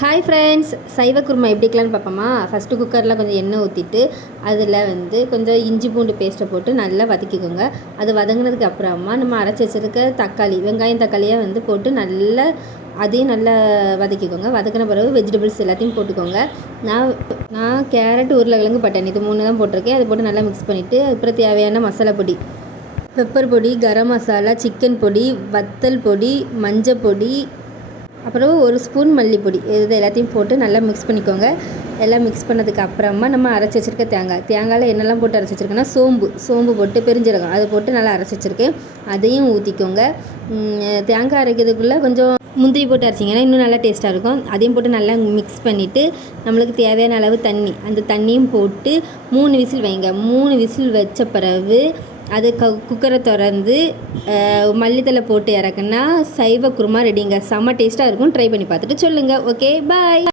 Hi friends, சைவ குருமா எப்படி வைக்கலான்னு பார்ப்போமா. ஃபஸ்ட்டு குக்கரில் கொஞ்சம் எண்ணெய் ஊற்றிட்டு அதில் கொஞ்சம் இஞ்சி பூண்டு பேஸ்ட்டை போட்டு நல்லா வதக்கிக்கோங்க. அது வதங்கினதுக்கு அப்புறமா நம்ம அரைச்சி வச்சுருக்க தக்காளி, வெங்காயம் தக்காளியாக போட்டு நல்லா அதையும் நல்லா வதக்கிக்கோங்க. வதக்கின பிறகு வெஜிடபிள்ஸ் எல்லாத்தையும் போட்டுக்கோங்க. நான் கேரட், உருளைக்கிழங்கு, பட்டாணி இது 3 தான் போட்டிருக்கேன். அது போட்டு நல்லா மிக்ஸ் பண்ணிவிட்டு அப்புறம் தேவையான மசாலா பொடி, பெப்பர் பொடி, கரம் மசாலா, சிக்கன் பொடி, வத்தல் பொடி, மஞ்சள் பொடி, அப்புறம் 1 ஸ்பூன் மல்லிப்பொடி, இது எல்லாத்தையும் போட்டு நல்லா மிக்ஸ் பண்ணிக்கோங்க. எல்லாம் மிக்ஸ் பண்ணதுக்கு அப்புறமா நம்ம அரைச்சி வச்சுருக்க தேங்காயில் என்னெல்லாம் போட்டு அரைச்சி வச்சுருக்கேன்னா சோம்பு போட்டு பெருஞ்சீரகம் அது போட்டு நல்லா அரைச்சி வச்சுருக்கேன். அதையும் ஊற்றிக்கோங்க. தேங்காய் அரைக்கிறதுக்குள்ளே கொஞ்சம் முந்திரி போட்டு அரைச்சிங்கன்னா இன்னும் நல்லா டேஸ்ட்டாக இருக்கும். அதையும் போட்டு நல்லா மிக்ஸ் பண்ணிவிட்டு நம்மளுக்கு தேவையான அளவு தண்ணி, அந்த தண்ணியும் போட்டு 3 விசில் வைங்க. 3 விசில் வச்ச பிறகு அது குக்கரை திறந்து மல்லித்தலை போட்டு இறக்குனா சைவ குருமா ரெடிங்க. செம்ம டேஸ்ட்டாக இருக்கும். ட்ரை பண்ணி பார்த்துட்டு சொல்லுங்கள். ஓகே, பாய்.